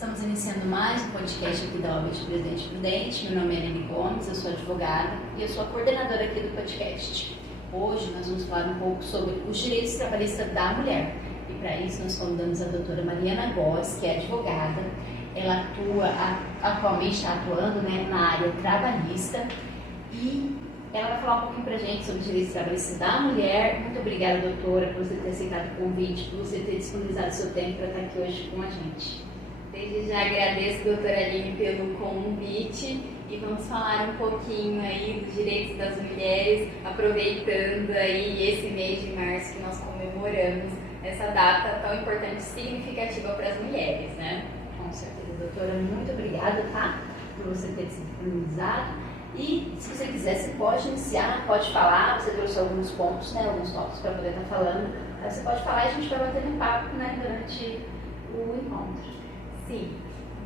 Estamos iniciando mais um podcast aqui da OAB de Presidente Prudente. Meu nome é Aline Gomes, eu sou advogada e eu sou a coordenadora aqui do podcast. Hoje nós vamos falar um pouco sobre os direitos trabalhistas da mulher. E para isso nós convidamos a doutora Mariana Góes, que é advogada. Ela atualmente está atuando na área trabalhista e ela vai falar um pouquinho para a gente sobre os direitos trabalhistas da mulher. Muito obrigada, doutora, por você ter aceitado o convite, por você ter disponibilizado seu tempo para estar aqui hoje com a gente. Desde já agradeço, doutora Aline, pelo convite e vamos falar um pouquinho aí dos direitos das mulheres, aproveitando aí esse mês de março que nós comemoramos essa data tão importante e significativa para as mulheres, né? Com certeza, doutora, muito obrigada, tá? Por você ter se disponibilizado. E se você quiser, você pode iniciar, pode falar, você trouxe alguns pontos, alguns tópicos para poder estar falando. Aí você pode falar e a gente vai bater um papo, durante o encontro. Sim.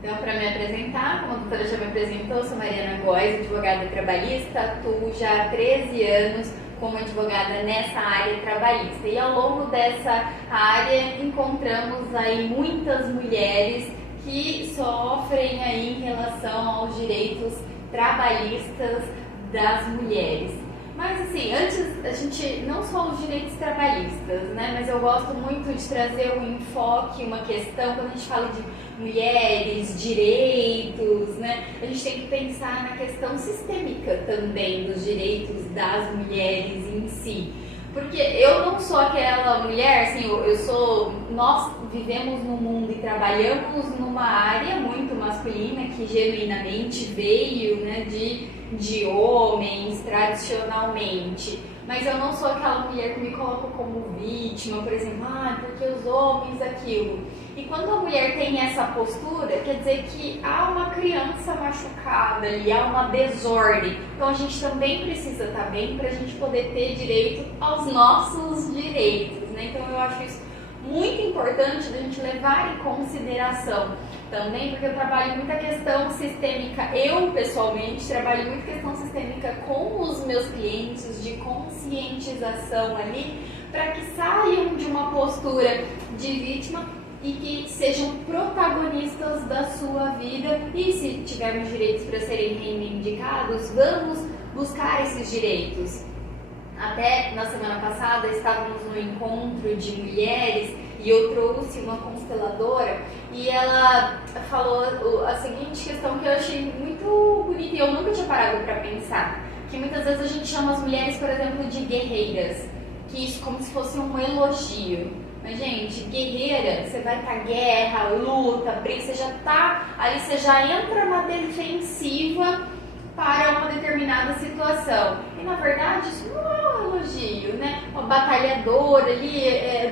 Então, para me apresentar, como a doutora já me apresentou, eu sou Mariana Góes, advogada trabalhista, atuo já há 13 anos como advogada nessa área trabalhista. E ao longo dessa área encontramos aí muitas mulheres que sofrem aí em relação aos direitos trabalhistas das mulheres. Mas assim, antes a gente, não só os direitos trabalhistas, mas eu gosto muito de trazer um enfoque, uma questão, quando a gente fala de mulheres, direitos, a gente tem que pensar na questão sistêmica também dos direitos das mulheres em si. Porque eu não sou aquela mulher, assim, nós vivemos num mundo e trabalhamos numa área muito masculina que genuinamente veio, de homens tradicionalmente. Mas eu não sou aquela mulher que me coloca como vítima, por exemplo, porque os homens aquilo. E quando a mulher tem essa postura, quer dizer que há uma criança machucada ali, há uma desordem. Então a gente também precisa estar bem para a gente poder ter direito aos nossos direitos, Então eu acho isso muito importante da gente levar em consideração também, porque eu trabalho muita questão sistêmica, eu pessoalmente trabalho muito questão sistêmica com os meus clientes, de conscientização ali, para que saiam de uma postura de vítima e que sejam protagonistas da sua vida. E se tivermos direitos para serem reivindicados, vamos buscar esses direitos. Até na semana passada estávamos no encontro de mulheres e eu trouxe uma consteladora e ela falou a seguinte questão que eu achei muito bonita e eu nunca tinha parado para pensar, que muitas vezes a gente chama as mulheres, por exemplo, de guerreiras, que isso como se fosse um elogio. Mas, gente, guerreira, você vai pra guerra, luta, briga, você já tá ali, você já entra na defensiva para uma determinada situação. E, na verdade, isso não é um elogio, Uma batalhadora ali,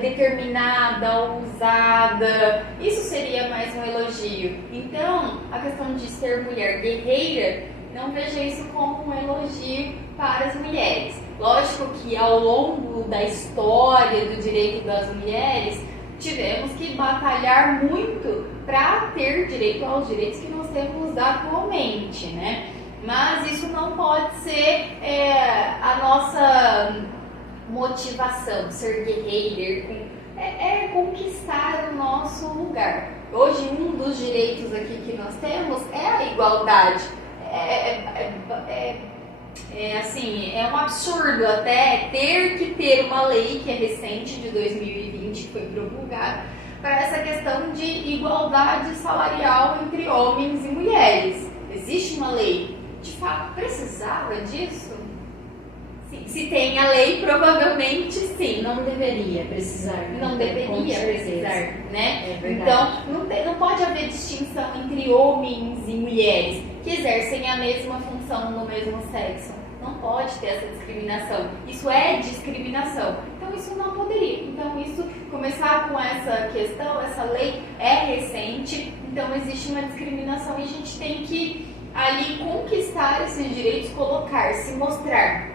determinada, ousada, isso seria mais um elogio. Então, a questão de ser mulher guerreira, não veja isso como um elogio para as mulheres. Lógico que ao longo da história do direito das mulheres, tivemos que batalhar muito para ter direito aos direitos que nós temos atualmente, Mas isso não pode ser a nossa motivação, ser guerreira, é conquistar o nosso lugar. Hoje um dos direitos aqui que nós temos é a igualdade. É um absurdo até ter que ter uma lei que é recente, de 2020, que foi promulgada, para essa questão de igualdade salarial entre homens e mulheres. Existe uma lei. De fato, precisava disso? Sim. Se tem a lei, provavelmente sim. Não deveria precisar. Não deveria precisar, É verdade. Então, não pode haver distinção entre homens e mulheres que exercem a mesma função no mesmo sexo. Não pode ter essa discriminação. Isso é discriminação. Então, isso não poderia. Então, isso, começar com essa questão, essa lei é recente, então existe uma discriminação e a gente tem que ali conquistar esses direitos, colocar, se mostrar.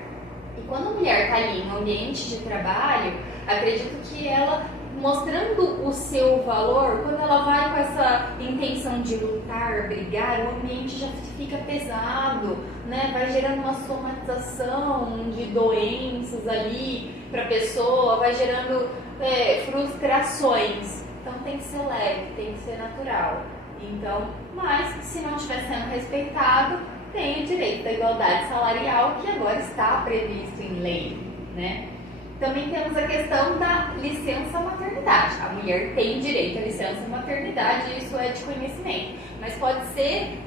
E quando a mulher está ali em um ambiente de trabalho, acredito que ela, mostrando o seu valor, quando ela vai com essa intenção de lutar, brigar, o ambiente já fica pesado, vai gerando uma somatização de doenças ali para a pessoa, vai gerando frustrações. Então tem que ser leve, tem que ser natural. Então, mas se não estiver sendo respeitado, tem o direito da igualdade salarial, que agora está previsto em lei, né? Também temos a questão da licença maternidade. A mulher tem direito à licença maternidade, e isso é de conhecimento. Mas pode ser,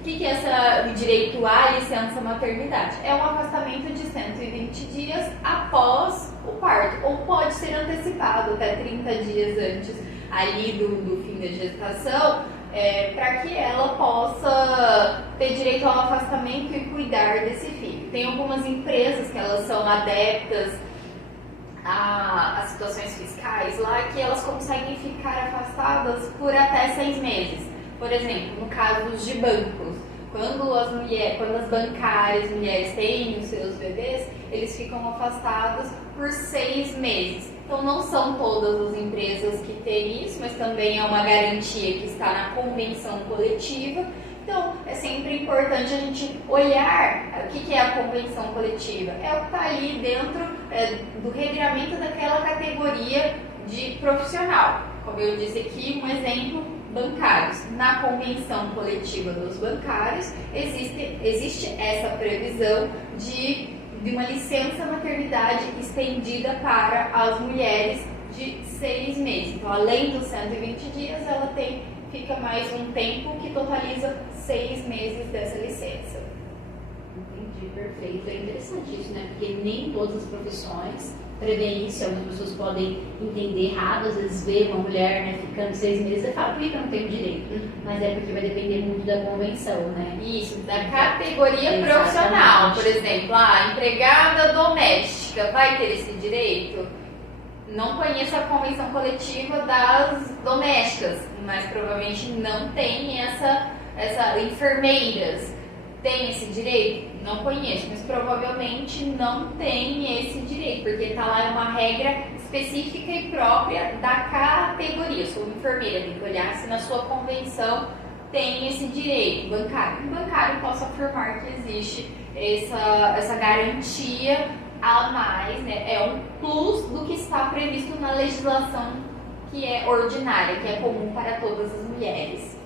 o que é o direito à licença maternidade? É um afastamento de 120 dias após o parto, ou pode ser antecipado até 30 dias antes ali do fim da gestação, para que ela possa ter direito ao afastamento e cuidar desse filho. Tem algumas empresas que elas são adeptas a situações fiscais lá, que elas conseguem ficar afastadas por até 6 meses. Por exemplo, no caso de bancos, quando as bancárias mulheres têm os seus bebês, eles ficam afastados por 6 meses. Então não são todas as empresas que têm isso, mas também é uma garantia que está na convenção coletiva. Então é sempre importante a gente olhar o que é a convenção coletiva. É o que está ali dentro do regramento daquela categoria de profissional. Como eu disse aqui, um exemplo, bancários. Na convenção coletiva dos bancários existe essa previsão de uma licença maternidade estendida para as mulheres de 6 meses. Então, além dos 120 dias, ela fica mais um tempo que totaliza 6 meses dessa licença. Entendi, perfeito. É interessante isso, né? Porque nem todas as profissões prevêem isso. Algumas pessoas podem entender errado, às vezes ver uma mulher, né, ficando 6 meses e fala, por que eu não tenho direito? Mas é porque vai depender muito da convenção, né? Isso, da categoria profissional. Por exemplo, a empregada doméstica vai ter esse direito? Não conheço a convenção coletiva das domésticas, mas provavelmente não tem essa enfermeiras. Tem esse direito? Não conheço, mas provavelmente não tem esse direito, porque está lá uma regra específica e própria da categoria. Eu sou enfermeira, tem que olhar se na sua convenção tem esse direito. Bancário. No bancário, posso afirmar que existe essa garantia a mais, né? É um plus do que está previsto na legislação que é ordinária, que é comum para todas as mulheres.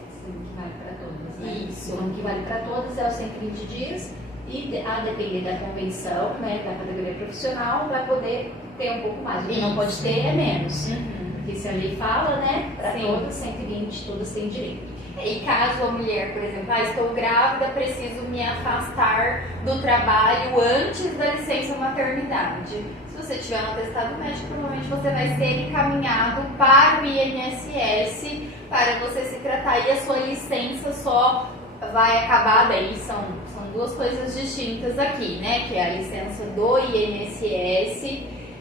Isso. Então, o que vale para todas é os 120 dias e, a depender da convenção, né, da categoria profissional, vai poder ter um pouco mais. O que não pode ter é menos. Porque se a lei fala, né, para todas, 120, todas têm direito. E caso a mulher, por exemplo, estou grávida, preciso me afastar do trabalho antes da licença maternidade. Se você tiver um atestado médico, provavelmente você vai ser encaminhado para o INSS para você se tratar, e a sua licença só vai acabar daí. São duas coisas distintas aqui, né? Que é a licença do INSS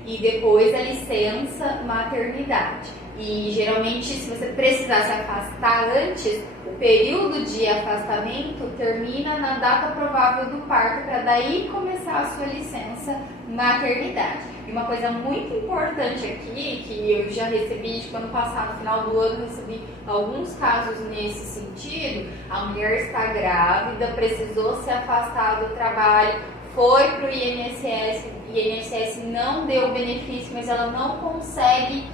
e depois a licença maternidade. E geralmente, se você precisar se afastar antes, o período de afastamento termina na data provável do parto, para daí começar a sua licença maternidade. E uma coisa muito importante aqui, que eu já recebi de ano passado, no final do ano, recebi alguns casos nesse sentido. A mulher está grávida, precisou se afastar do trabalho, foi para o INSS, o INSS não deu o benefício, mas ela não consegue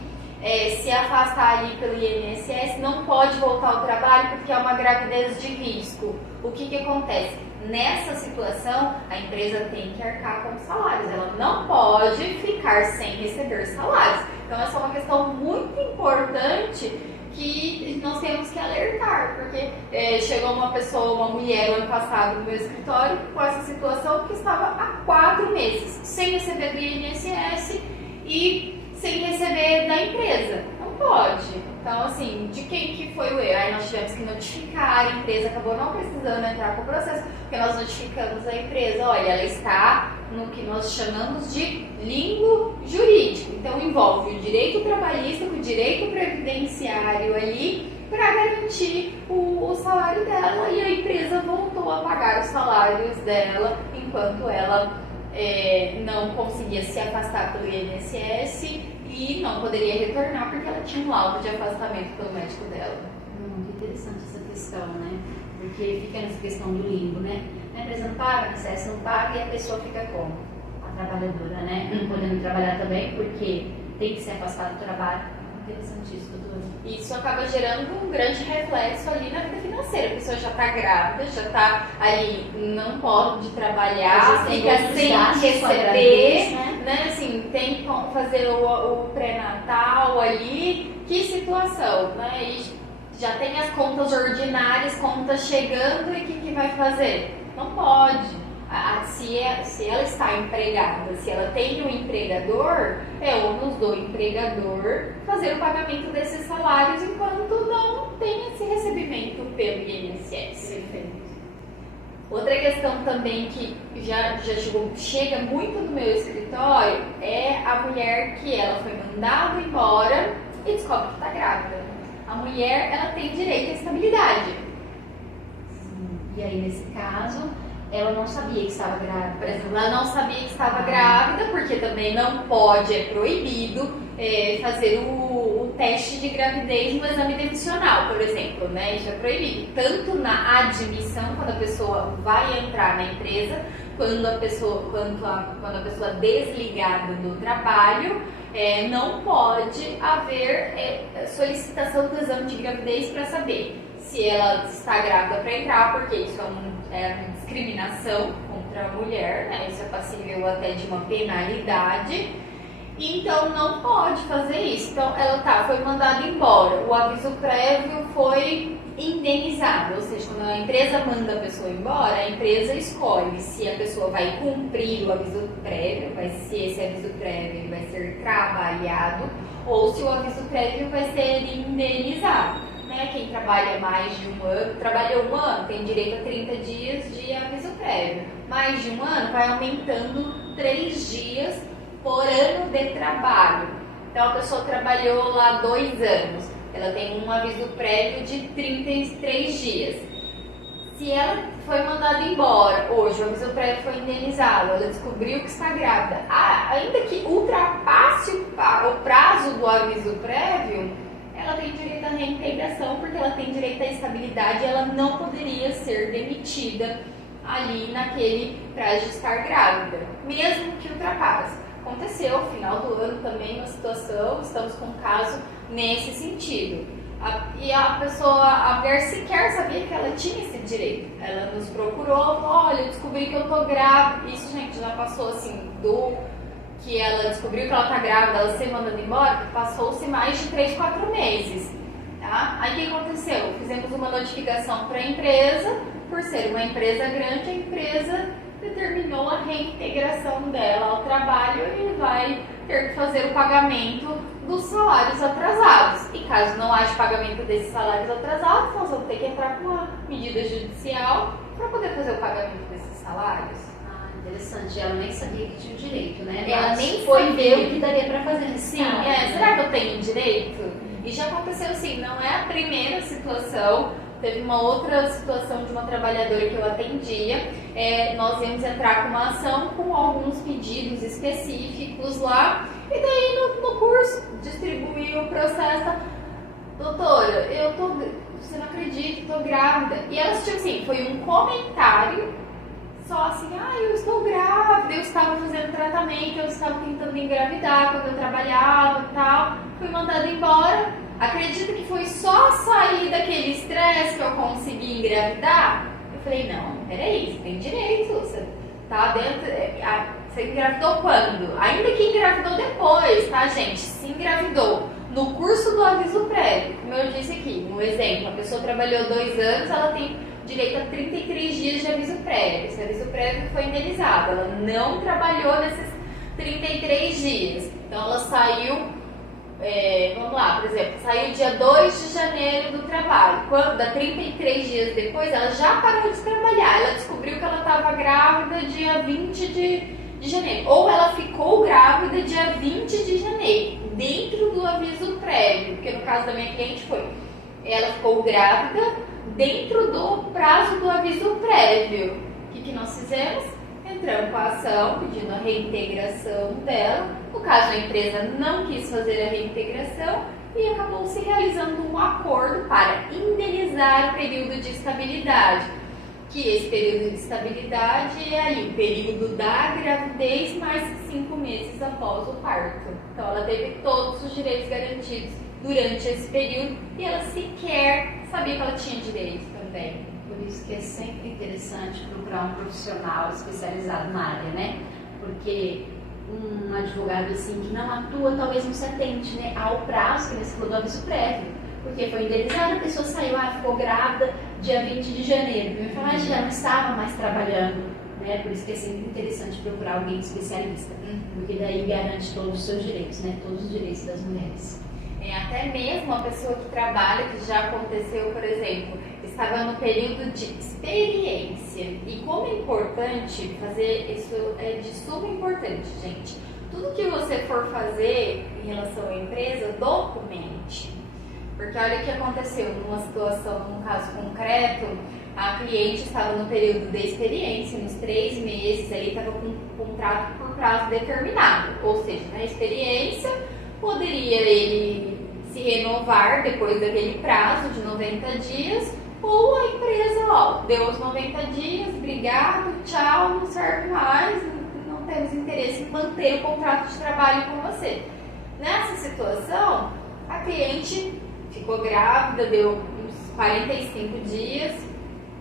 se afastar ali pelo INSS, não pode voltar ao trabalho porque é uma gravidez de risco. O que acontece? Nessa situação, a empresa tem que arcar com os salários, ela não pode ficar sem receber salários. Então essa é uma questão muito importante que nós temos que alertar, porque chegou uma mulher ano passado no meu escritório com essa situação, que estava há 4 meses sem receber do INSS e sem receber da empresa. Não pode. Então, assim, de quem que foi o erro? Aí nós tivemos que notificar, a empresa acabou não precisando entrar com o processo, porque nós notificamos a empresa, olha, ela está no que nós chamamos de limbo jurídico. Então, envolve o direito trabalhista com o direito previdenciário ali, para garantir o salário dela, e a empresa voltou a pagar os salários dela enquanto ela não conseguia se afastar pelo INSS e não poderia retornar porque ela tinha um laudo de afastamento pelo médico dela. Muito interessante essa questão, né? Porque fica nessa questão do limbo, né? A empresa não paga, a INSS não paga e a pessoa fica como? A trabalhadora, né? Não podendo trabalhar também porque tem que se afastar do trabalho. Interessantíssimo, doutora. Isso acaba gerando um grande reflexo ali na vida financeira. A pessoa já está grávida, já está ali, não pode trabalhar, fica sem receber, né? Assim, tem que fazer o pré-natal ali. Que situação, né? E já tem as contas ordinárias, contas chegando, e o que vai fazer? Não pode. Se ela está empregada, se ela tem um empregador, é ônus do empregador fazer o pagamento desses salários enquanto não tem esse recebimento pelo INSS. Perfeito. Outra questão também que já chega muito no meu escritório é a mulher que ela foi mandada embora e descobre que está grávida. A mulher, ela tem direito à estabilidade. Sim. E aí, nesse caso, ela não sabia que estava grávida. Por exemplo, ela não sabia que estava grávida, porque também não pode, é proibido fazer o teste de gravidez no exame demissional, por exemplo, né? Isso é proibido. Tanto na admissão, quando a pessoa vai entrar na empresa, quando a pessoa desligada do trabalho, não pode haver solicitação do exame de gravidez para saber se ela está grávida para entrar, porque isso é uma discriminação contra a mulher, né? Isso é passível até de uma penalidade. Então não pode fazer isso. Então ela foi mandada embora. O aviso prévio foi indenizado, ou seja, quando a empresa manda a pessoa embora, a empresa escolhe se a pessoa vai cumprir o aviso prévio, se esse aviso prévio vai ser trabalhado ou se o aviso prévio vai ser indenizado. Né? Quem trabalha mais de um ano, trabalhou um ano, tem direito a 30 dias de aviso prévio. Mais de um ano vai aumentando 3 dias por ano de trabalho. Então a pessoa trabalhou lá 2 anos, ela tem um aviso prévio de 33 dias. Se ela foi mandada embora, hoje o aviso prévio foi indenizado, ela descobriu que está grávida, ainda que ultrapasse o prazo do aviso prévio, ela tem direito à reintegração, porque ela tem direito à estabilidade, ela não poderia ser demitida ali naquele prazo de estar grávida, mesmo que ultrapasse. Aconteceu no final do ano também uma situação, estamos com um caso nesse sentido. A mulher sequer sabia que ela tinha esse direito. Ela nos procurou, falou, olha, eu descobri que eu tô grávida. Isso, gente, já passou assim, que ela descobriu que ela tá grávida, ela ser mandada embora, passou-se mais de 3, 4 meses. Tá? Aí o que aconteceu? Fizemos uma notificação para a empresa, por ser uma empresa grande, a empresa determinou a reintegração dela ao trabalho e vai ter que fazer o pagamento dos salários atrasados. E caso não haja pagamento desses salários atrasados, nós vamos ter que entrar com uma medida judicial para poder fazer o pagamento desses salários. Interessante, ela nem sabia que tinha o direito, né? Ela nem foi sabia. ver o que daria para fazer nesse Sim, caso, né? será que eu tenho direito? E já aconteceu assim, não é a primeira situação. Teve uma outra situação de uma trabalhadora que eu atendia, nós íamos entrar com uma ação com alguns pedidos específicos lá, e daí no curso distribuiu o processo, doutora, você não acredita, estou grávida. E ela assistiu assim, foi um comentário, só assim, eu estou grávida, eu estava fazendo tratamento, eu estava tentando engravidar quando eu trabalhava e tal, fui mandada embora. Acredita que foi só sair daquele estresse que eu consegui engravidar? Eu falei, não, peraí, você tem direito, você tá dentro. Você engravidou quando? Ainda que engravidou depois, tá, gente? Se engravidou no curso do aviso prévio, como eu disse aqui, um exemplo, a pessoa trabalhou 2 anos, ela tem direito a 33 dias de aviso prévio. Esse aviso prévio foi indenizado, ela não trabalhou nesses 33 dias. Então ela saiu. Vamos lá, por exemplo, saiu dia 2 de janeiro do trabalho. Quando, 33 dias depois, ela já parou de trabalhar. Ela descobriu que ela estava grávida dia 20 de janeiro. Ou ela ficou grávida dia 20 de janeiro, dentro do aviso prévio. Porque no caso da minha cliente ela ficou grávida dentro do prazo do aviso prévio. O que nós fizemos? Entramos com a ação, pedindo a reintegração dela. No caso, a empresa não quis fazer a reintegração e acabou se realizando um acordo para indenizar o período de estabilidade. que esse período de estabilidade é ali o período da gravidez mais 5 meses após o parto. Então ela teve todos os direitos garantidos durante esse período e ela sequer sabia que ela tinha direito também. Por isso que é sempre interessante procurar um profissional especializado na área, né? Porque um advogado assim que não atua talvez não se atente, né, ao prazo que nesse falou do aviso prévio. Porque foi indenizada, a pessoa saiu, ficou grávida dia 20 de janeiro. Eu falei, já não estava mais trabalhando, né? Por isso que é sempre interessante procurar alguém especialista, porque daí garante todos os seus direitos, né? Todos os direitos das mulheres. Até mesmo a pessoa que trabalha, que já aconteceu, por exemplo, estava no período de experiência. E como é importante fazer isso, é de suma importância, gente. Tudo que você for fazer em relação à empresa, documente. Porque olha o que aconteceu numa situação, num caso concreto, a cliente estava no período de experiência, nos 3 meses, ali estava com um contrato por prazo determinado. Ou seja, na experiência, poderia ele se renovar depois daquele prazo de 90 dias, ou a empresa, deu os 90 dias, obrigado, tchau, não serve mais, não temos interesse em manter o contrato de trabalho com você. Nessa situação, a cliente ficou grávida, deu uns 45 dias,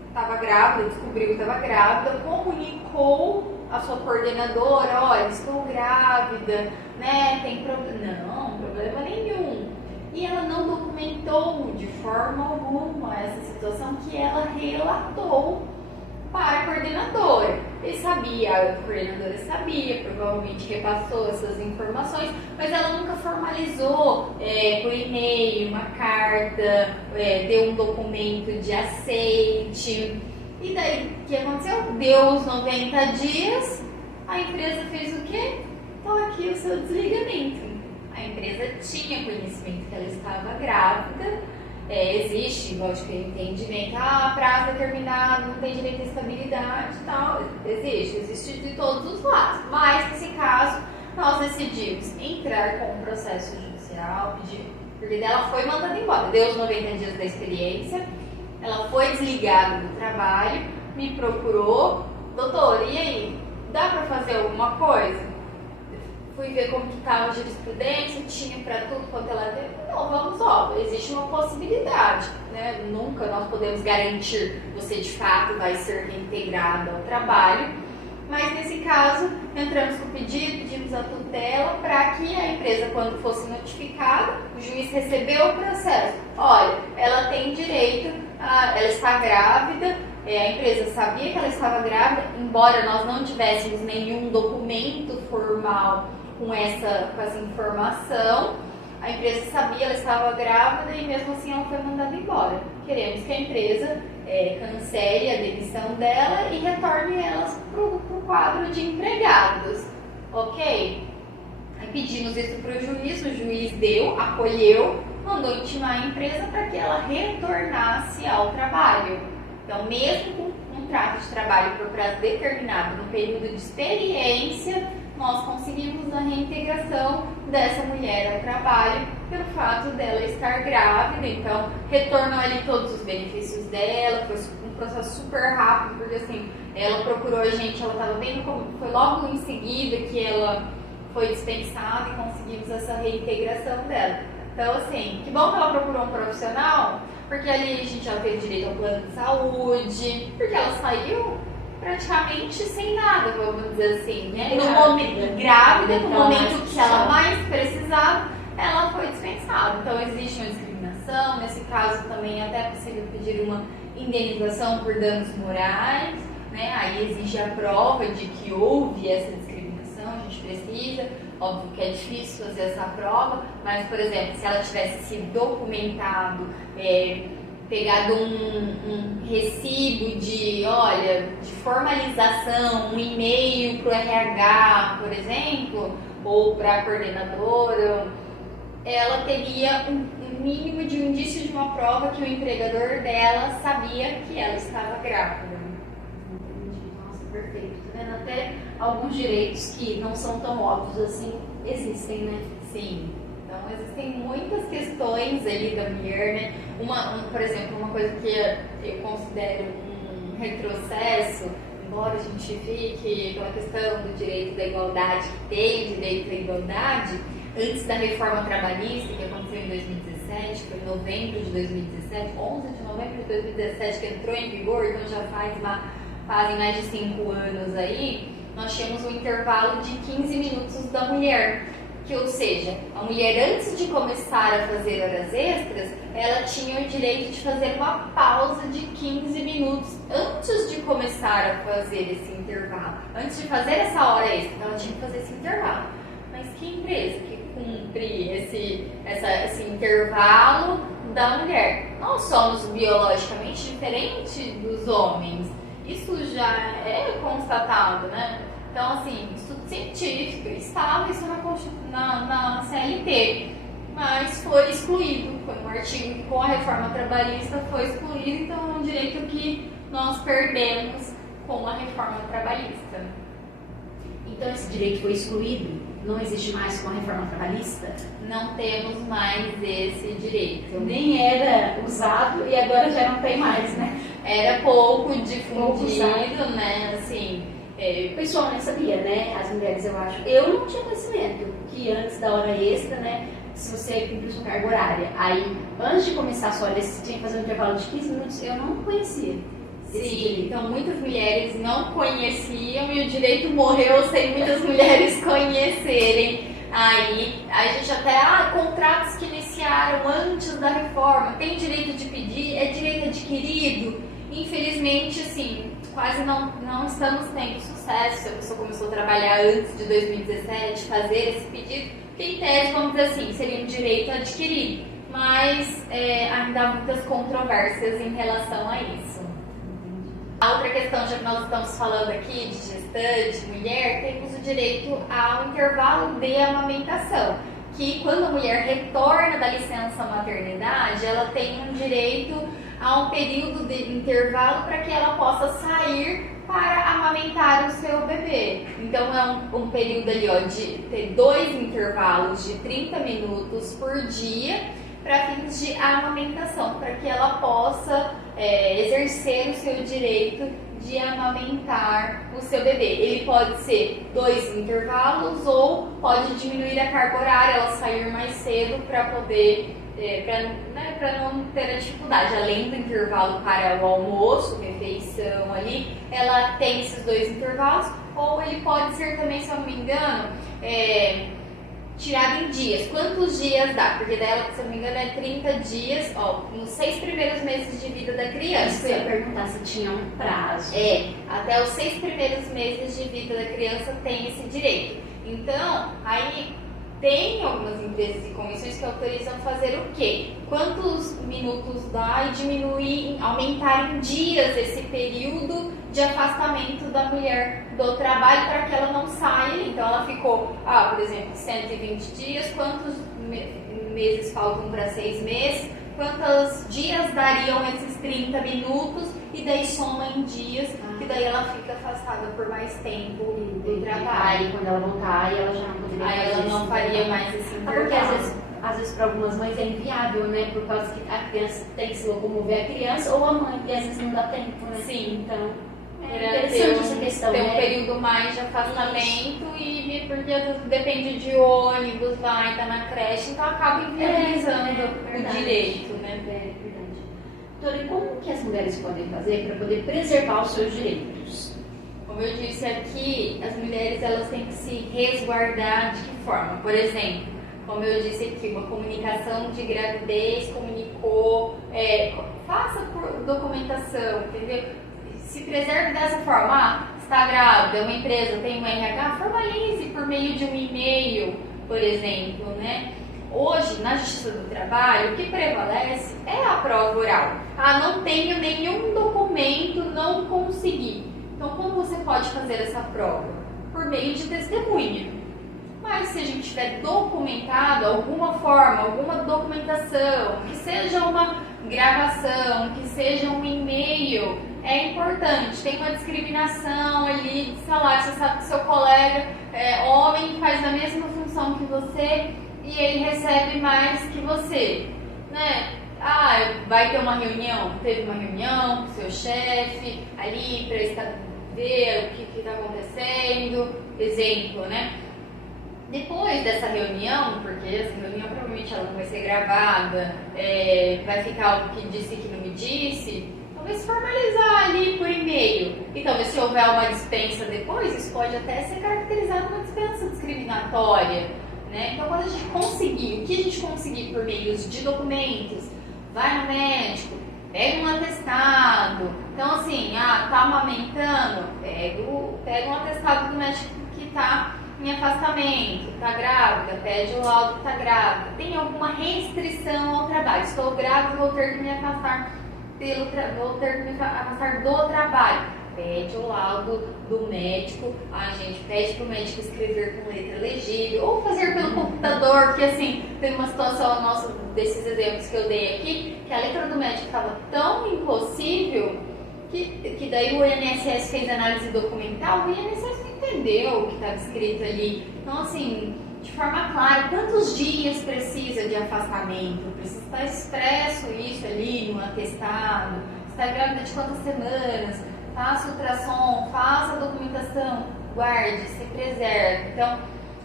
estava grávida, descobriu que estava grávida, comunicou a sua coordenadora, olha, estou grávida, né, tem problema? Não, problema nenhum. E ela não documentou de forma alguma essa situação que ela relatou para a coordenadora. A coordenadora sabia, provavelmente repassou essas informações, mas ela nunca formalizou por e-mail, uma carta, deu um documento de aceite. E daí, o que aconteceu? Deu os 90 dias, a empresa fez o quê? Então aqui o seu desligamento. A empresa tinha conhecimento que ela estava grávida, existe, lógico, entendimento, prazo determinado, não tem direito à estabilidade e tal, existe de todos os lados. Mas, nesse caso, nós decidimos entrar com um processo judicial, porque ela foi mandada embora, deu os 90 dias da experiência, ela foi desligada do trabalho, me procurou, doutor, e aí, dá para fazer alguma coisa? Fui ver como que estava a jurisprudência, tinha para tudo quanto ela teve. Não, vamos, existe uma possibilidade, né? Nunca nós podemos garantir que você de fato vai ser reintegrado ao trabalho, mas nesse caso, entramos com o pedido, pedimos a tutela para que a empresa, quando fosse notificada, o juiz recebeu o processo. Olha, ela tem direito, ela está grávida, a empresa sabia que ela estava grávida, embora nós não tivéssemos nenhum documento formal com essa informação, a empresa sabia, ela estava grávida e mesmo assim ela foi mandada embora. Queremos que a empresa cancele a demissão dela e retorne elas para o quadro de empregados, ok? Aí pedimos isso para o juiz deu, acolheu, mandou intimar a empresa para que ela retornasse ao trabalho. Então, mesmo com um contrato de trabalho por prazo determinado no período de experiência, nós conseguimos a reintegração dessa mulher ao trabalho pelo fato dela estar grávida. Então, retornou ali todos os benefícios dela, foi um processo super rápido, porque assim, ela procurou a gente, ela estava bem, foi logo em seguida que ela foi dispensada e conseguimos essa reintegração dela. Então, assim, que bom que ela procurou um profissional, porque ali ela teve direito ao plano de saúde, porque ela saiu praticamente sem nada, vamos dizer assim, né? No momento grávida, no momento que ela mais precisava, ela foi dispensada. Então existe uma discriminação, nesse caso também até é possível pedir uma indenização por danos morais, né? Aí exige a prova de que houve essa discriminação, a gente precisa, óbvio que é difícil fazer essa prova, mas, por exemplo, se ela tivesse sido documentado, pegado um recibo de formalização, um e-mail para o RH, por exemplo, ou para a coordenadora, ela teria um mínimo de um indício de uma prova que o empregador dela sabia que ela estava grávida. Entendi. Nossa, perfeito. Tá vendo? Até alguns direitos que não são tão óbvios assim existem, né? Sim. Então, existem muitas questões ali da mulher, né? Por exemplo, uma coisa que eu considero um retrocesso, embora a gente fique aquela questão do direito da igualdade, que tem direito à igualdade, antes da reforma trabalhista, que aconteceu em 2017, foi em novembro de 2017, 11 de novembro de 2017, que entrou em vigor, então já fazem mais de 5 anos aí, nós tínhamos um intervalo de 15 minutos da mulher. Que, ou seja, a mulher antes de começar a fazer horas extras, ela tinha o direito de fazer uma pausa de 15 minutos antes de começar a fazer esse intervalo. Antes de fazer essa hora extra, ela tinha que fazer esse intervalo. Mas que empresa que cumpre esse intervalo da mulher? Nós somos biologicamente diferentes dos homens. Isso já é constatado, né? Então, assim, estudo científico, estava isso na CLT, mas foi excluído. Foi um artigo que com a reforma trabalhista foi excluído, então é um direito que nós perdemos com a reforma trabalhista. Então esse direito foi excluído? Não existe mais com a reforma trabalhista? Não temos mais esse direito. Nem era usado e agora já não tem mais, né? Era pouco difundido, né? Assim, o pessoal nem sabia, né? As mulheres, eu acho. Eu não tinha conhecimento que antes da hora extra, né? Se você cumprir sua carga horária, aí antes de começar a sua hora extra, você tinha que fazer um intervalo de 15 minutos, eu não conhecia. Sim, então muitas mulheres não conheciam e o direito morreu sem muitas mulheres conhecerem. Aí a gente até, contratos que iniciaram antes da reforma, tem direito de pedir, é direito adquirido. Infelizmente, assim, quase não estamos tendo sucesso. Se a pessoa começou a trabalhar antes de 2017, fazer esse pedido, que em tese, vamos dizer assim, seria um direito adquirido. Mas ainda há muitas controvérsias em relação a isso. A outra questão, já que nós estamos falando aqui de gestante, mulher, temos o direito ao intervalo de amamentação, que quando a mulher retorna da licença maternidade, ela tem um direito a um período de intervalo para que ela possa sair para amamentar o seu bebê. Então é um período ali, ó, de ter 2 intervalos de 30 minutos por dia para fins de amamentação, para que ela possa exercer o seu direito de amamentar o seu bebê. Ele pode ser 2 intervalos ou pode diminuir a carga horária, ela sair mais cedo para poder, para não ter a dificuldade. Além do intervalo para o almoço, refeição ali, ela tem esses 2 intervalos, ou ele pode ser também, se eu não me engano, tirado em dias. Quantos dias dá? Porque dela, se eu não me engano, é 30 dias, ó, nos 6 primeiros meses de vida da criança. Eu ia perguntar se tinha um prazo. Até os 6 primeiros meses de vida da criança tem esse direito. Então, aí tem algumas empresas e comissões que autorizam fazer o quê? Quantos minutos dá e diminuir, aumentar em dias esse período de afastamento da mulher do trabalho para que ela não saia. Então ela ficou, por exemplo, 120 dias, quantos meses faltam para 6 meses? Quantos dias dariam esses 30 minutos? E daí soma em dias, que daí ela fica afastada por mais tempo do trabalho. Aí quando ela voltar, ela já não poderia fazer. Aí ela não faria mais esse intervalo. Porque às vezes para algumas mães é inviável, né? Por causa que a criança tem que se locomover, a criança ou a mãe, e às vezes não dá tempo, né? Sim. Então, interessante essa questão, ter né? um período mais de afastamento e porque às vezes depende de ônibus, vai, tá na creche, então acaba inviabilizando o direito, né? Verdade. Doutora, e como que as mulheres podem fazer para poder preservar os seus direitos? Como eu disse aqui, as mulheres elas têm que se resguardar de que forma? Por exemplo, como eu disse aqui, uma comunicação de gravidez, comunicou, faça por documentação, entendeu? Se preserve dessa forma, está grávida, é uma empresa, tem um RH, formalize por meio de um e-mail, por exemplo, né? Hoje, na Justiça do Trabalho, o que prevalece é a prova oral. Não tenho nenhum documento, não consegui. Então, como você pode fazer essa prova? Por meio de testemunha. Mas se a gente tiver documentado alguma forma, alguma documentação, que seja uma gravação, que seja um e-mail, é importante. Tem uma discriminação ali de salário. Você sabe que seu colega é homem, faz a mesma função que você e ele recebe mais que você, né? vai ter uma reunião, teve uma reunião com o seu chefe ali para ver o que está acontecendo, exemplo, né? Depois dessa reunião, porque essa reunião provavelmente ela não vai ser gravada, vai ficar algo que disse que não me disse, talvez formalizar ali por e-mail. E talvez se houver uma dispensa depois, isso pode até ser caracterizado uma dispensa discriminatória, né? Então quando a gente conseguir, o que a gente conseguir por meios de documentos, vai no médico, pega um atestado. Então assim, tá amamentando, pega um atestado do médico que está em afastamento, está grávida, pede o laudo que está grávida, tem alguma restrição ao trabalho, estou grávida, vou ter que me afastar do trabalho, pede o laudo do médico, a gente pede para o médico escrever com letra legível, ou fazer pelo computador, porque assim, teve uma situação nossa, desses exemplos que eu dei aqui, que a letra do médico estava tão impossível, que daí o INSS fez análise documental, o INSS não entendeu o que estava escrito ali. Então, assim, de forma clara, quantos dias precisa de afastamento? Precisa estar expresso isso ali no atestado? Está grávida de quantas semanas? Faça ultrassom, faça a documentação, guarde, se preserve. Então,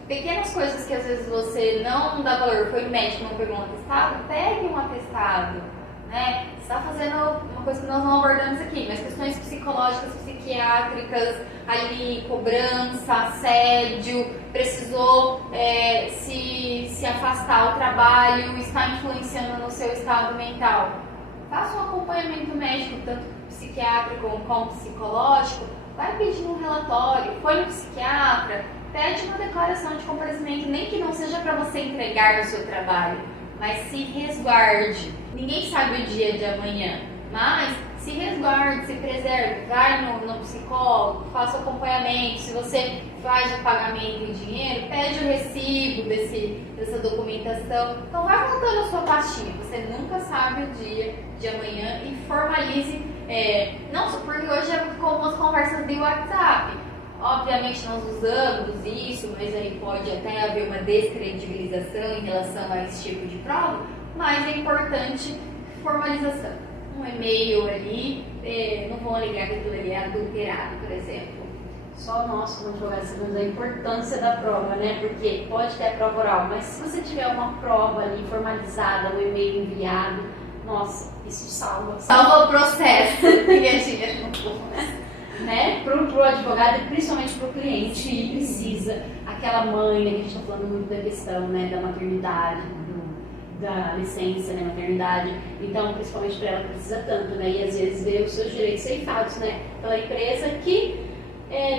pequenas coisas que às vezes você não dá valor, foi no médico, não pegou um atestado, pegue um atestado. Né? Você está fazendo uma coisa que nós não abordamos aqui, mas questões psicológicas, psiquiátricas, ali, cobrança, assédio, precisou se afastar do trabalho, está influenciando no seu estado mental. Faça um acompanhamento médico, tanto psiquiátrico como psicológico, vai pedir um relatório, foi no psiquiatra, pede uma declaração de comparecimento, nem que não seja para você entregar no seu trabalho, mas se resguarde. Ninguém sabe o dia de amanhã, mas se resguarde, se preserve, vai no psicólogo, faça o acompanhamento. Se você faz o pagamento em dinheiro, pede o recibo dessa documentação. Então vai montando a sua pastinha, você nunca sabe o dia de amanhã e formalize, não só porque hoje é muito comum as conversas de WhatsApp. Obviamente nós usamos isso, mas aí pode até haver uma descredibilização em relação a esse tipo de prova, mas é importante formalização. Um e-mail ali, não vão alegar que aquilo ali é adulterado, por exemplo. Só nós, como advogados, sabemos a importância da prova, né? Porque pode ter a prova oral, mas se você tiver uma prova ali formalizada, um e-mail enviado, nossa, isso salva. Salva o processo, né? Pro advogado e principalmente pro cliente que precisa. Aquela mãe, né, que a gente está falando muito da questão, né, da maternidade, da licença, né, maternidade. Então, principalmente para ela, precisa tanto, né? E às vezes vê os seus direitos ceifados, né? Pela empresa que,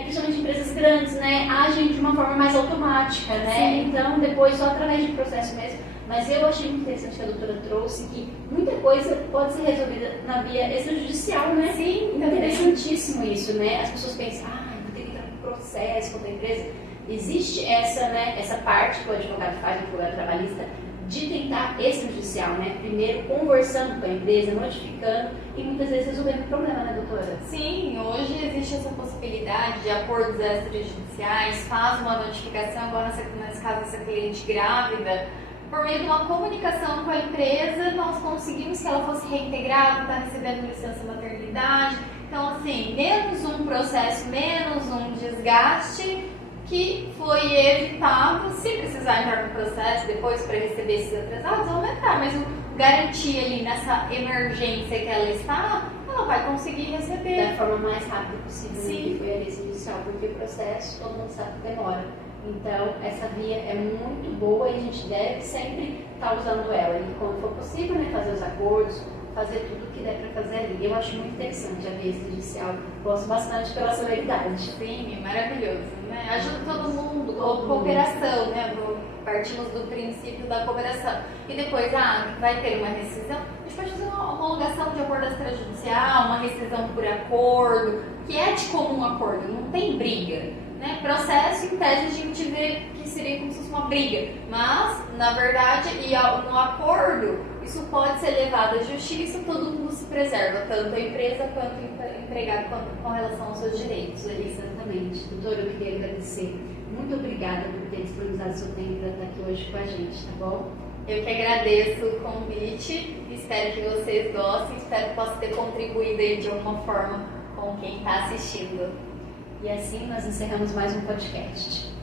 principalmente empresas grandes, né, agem de uma forma mais automática, né? Sim. Então, depois só através de processo mesmo. Mas eu achei muito interessante que a doutora trouxe que muita coisa pode ser resolvida na via extrajudicial, né? Sim, interessantíssimo isso, né? As pessoas pensam, vou ter que entrar no processo contra a empresa. Existe essa parte que o advogado faz, o advogado trabalhista, de tentar extrajudicial, né? Primeiro conversando com a empresa, notificando e muitas vezes resolvendo o problema, né, doutora? Sim, hoje existe essa possibilidade de acordos extrajudiciais, faz uma notificação, agora nesse caso dessa cliente grávida, por meio de uma comunicação com a empresa, nós conseguimos que ela fosse reintegrada, está recebendo licença maternidade. Então, assim, menos um processo, menos um desgaste que foi evitado. Se precisar entrar no processo depois para receber esses atrasados, aumentar, mas garantir ali nessa emergência que ela está, ela vai conseguir receber da forma mais rápida possível. Sim. Que foi a lei judicial, porque o processo todo mundo sabe que demora. Então, essa via é muito boa e a gente deve sempre estar usando ela. E quando for possível, né, fazer os acordos, fazer tudo o que der para fazer ali. Eu acho muito interessante a via judicial. Gosto bastante pela celeridade. Sim, é maravilhoso, né? Ajuda todo mundo, cooperação, né? Partimos do princípio da cooperação. E depois, vai ter uma rescisão, a gente pode fazer uma homologação de acordo extrajudicial, uma rescisão por acordo, que é de comum acordo, não tem briga. Né? Processo, em tese, a gente vê que seria como se fosse uma briga, mas, na verdade, no acordo, isso pode ser levado à justiça, todo mundo se preserva, tanto a empresa quanto o empregado, com relação aos seus direitos. Exatamente. Doutora, eu queria agradecer. Muito obrigada por ter disponibilizado seu tempo para estar aqui hoje com a gente, tá bom? Eu que agradeço o convite, espero que vocês gostem, espero que possa ter contribuído aí de alguma forma com quem está assistindo. E assim nós encerramos mais um podcast.